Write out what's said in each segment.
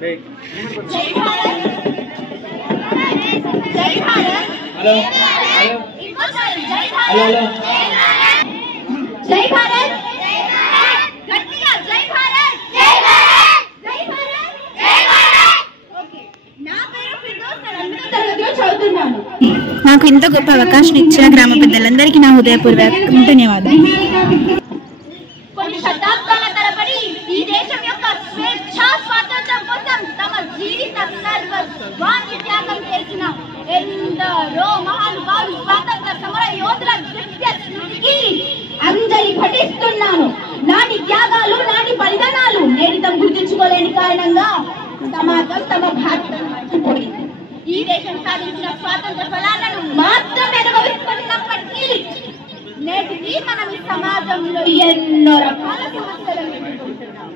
जय भारत जय Bharat hello hello जय भारत जय भारत गट्टिगा जय भारत जय भारत जय भारत जय भारत ओके నా పేరు ఫిర్దౌస్ నేను 8వ తరగతిలో చదువుతున్నాను నాకు ఇంత గొప్ప అవకాశం ఇచ్చిన గ్రామ పెద్దలందరికీ నా హృదయపూర్వక ధన్యవాదాలు కొన్ని శతాబ్దాల తరబడి ఈ దేశం యొక్క స్వేచ్ఛ స్వాతంత్ర్యం కోసం తమ జీవిత సర్వస్వాన్ని త్యాగం చేసిన ఎందరో మహానుభావులు స్వాతంత్ర సమర యోధుల దివ్య స్మృతికి అంజలి ఘటిస్తున్నాను. నాటి త్యాగాలు నాటి బలిదానాలు నేటితం గుర్తించుకోలేని కారణంగా సమాజం తమ బాధ్యతను మర్చిపోయింది. ఈ దేశం సాధించిన స్వాతంత్ర ఫలాలను మాత్రమే అనుభవిస్తున్నప్పటికీ నేటికి మనం ఈ సమాజంలో ఎన్నో రకాల సమస్యలను ఎదుర్కొంటున్నాం.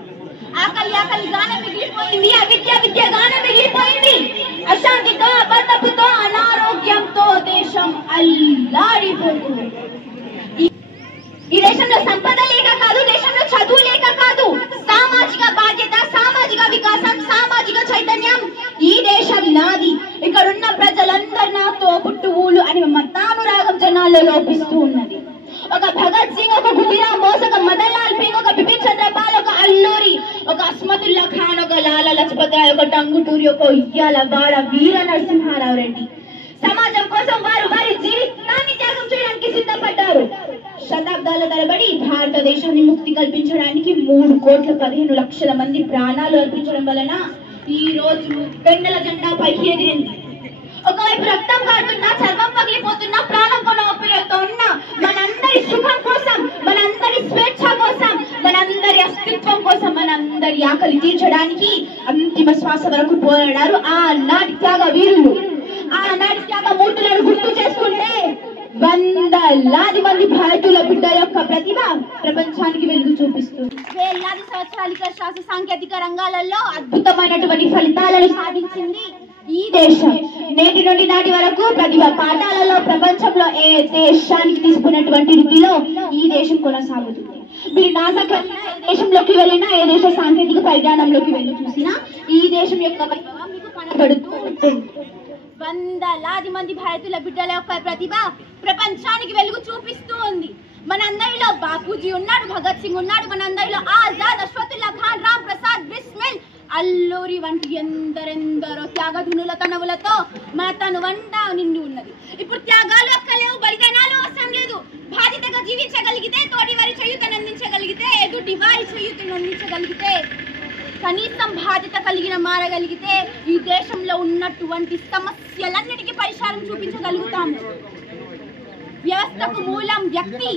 ఆకలిగానే మిగిలిపోయింది, అవిద్యగానే మిగిలిపోయింది. అశాంతితో అబద్ధపుతో అనారోగ్యంతో దేశం అల్లాడిపోతుంది. ఈ దేశంలో సంపద లేక కాదు, దేశంలో చదువు లేక కాదు, సామాజిక బాధ్యత, సామాజిక వికాసం, సామాజిక చైతన్యం. ఈ దేశం నాది, ఇక్కడున్న ప్రజలందరూ నాతో పుట్టువులు అని మతానురాగం జనాల్లో లోపిస్తూ ఉన్నది. ఒక భగత్ సింగ్, ఒక గుడిరామ్ బోస్, ఒక మదన్ లాల్ పింగ్, ఒక బిపిన్ చంద్రపాల్, ఒక అల్లూరి, ఒక అస్మతుల్లా ఖాన్, ఒక లాలా లజపత్ రాయ్, ఒక టంగుటూరి, ఒక ఉయ్యాల వాడ వీర నరసింహారావు రెడ్డి సమాజం కోసం వారు వారి జీవితాన్ని త్యాగం చేయడానికి సిద్ధపడ్డారు. శతాబ్దాల తరబడి భారతదేశాన్ని ముక్తి కల్పించడానికి 3,15,00,000 మంది ప్రాణాలు అర్పించడం వలన ఈ రోజు వెన్నెల జెండా పైకి ఎదిరింది. ఒకవైపు రక్తం కారుతున్నా, చర్మం పగిలిపోతున్నా, ప్రాణం కొన ఒప్పిలతో ఉన్న మనందరి సుఖం కోసం, మనందరి స్వేచ్ఛ కోసం, మనందరి అస్తిత్వం కోసం, మనందరి ఆకలి తీర్చడానికి అంతిమ శ్వాస వరకు పోరాడారు ఆనాటి త్యాగ వీరులు. ఆనాటి త్యాగ మూర్తులను గుర్తు చేసుకుంటే వందలాది మంది భారతీయుల బిడ్డల యొక్క ప్రతిభ ప్రపంచానికి వెలుగు చూపిస్తుంది. వేలాది సంవత్సరాలుగా శాస్త్ర సాంకేతిక రంగాలలో అద్భుతమైనటువంటి ఫలితాలను సాధించింది ఈ దేశం. నేటి నుండి నాటి వరకు ప్రతిభ పాఠాలలో ప్రపంచంలో ఏ దేశానికి తీసుకున్నటువంటి రీతిలో ఈ దేశం కొనసాగుతుంది. మీరు నాసాకి దేశంలోకి వెళ్ళినా, ఏ దేశ సాంకేతిక పరిజ్ఞానంలోకి వెళ్ళి చూసినా ఈ దేశం యొక్క వైభవం మీకు కనబడుతూ ఉంటుంది. వందలాది మంది భారతీయుల బిడ్డల యొక్క ప్రతిభ ప్రపంచానికి వెలుగు చూపిస్తూ ఉంది. మనందరిలో బాపూజీ ఉన్నాడు, భగత్ సింగ్ ఉన్నాడు, మనందరిలో ఆజాద్, అశ్వతుల్లా ఖాన్, రామ్ ప్రసాద్ బిస్మిల్, అల్లూరి వంటి ఎందరెందరో త్యాగధునుల తనవులతో మన తనువండా నిండి ఉన్నది. ఇప్పుడు త్యాగాలు అక్కలేవు, బలిదానాలు అవసరం లేదు. బాధ్యతగా జీవించగలిగితే, తోటి వారి చేయూతను అందించగలిగితే, ఎదుటి వారి చేయూతను అందించగలిగితే, కనీసం బాధ్యత కలిగిన మారగలిగితే ఈ దేశంలో ఉన్నటువంటి సమస్యలన్నిటికీ పరిష్కారం చూపించగలుగుతాము. వ్యవస్థకు మూలం వ్యక్తి,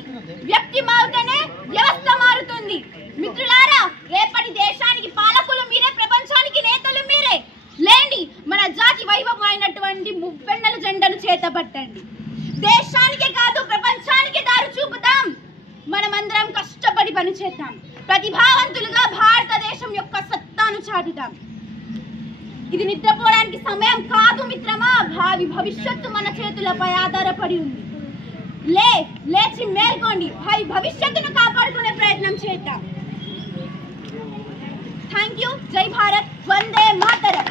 వ్యక్తి మారితేనే వ్యవస్థ మారుతుంది. మిత్రులారా, రేపటి దేశానికి పాలకులు మీరే, ప్రపంచానికి నేతలు మీరే. లేండి, మన జాతి వైభవం అయినటువంటి మువ్వెన్నెల జెండాను చేతపట్టండి. దేశానికే కాదు ప్రపంచానికి దారి చూపుతాం. మనమందరం కష్టపడి పనిచేద్దాం. ప్రతిభావంతులుగా భారతదేశం యొక్క సత్తాను చాటుతాం. ఇది నిద్రపోవడానికి సమయం కాదు మిత్రమా. భావి భవిష్యత్తు మన చేతులపై ఆధారపడి ఉంది. లేచి మేల్కోండి, భావి భవిష్యత్తును కాపాడుకునే ప్రయత్నం చేద్దాం. Thank you. జై భారత్, వందే మాతరం.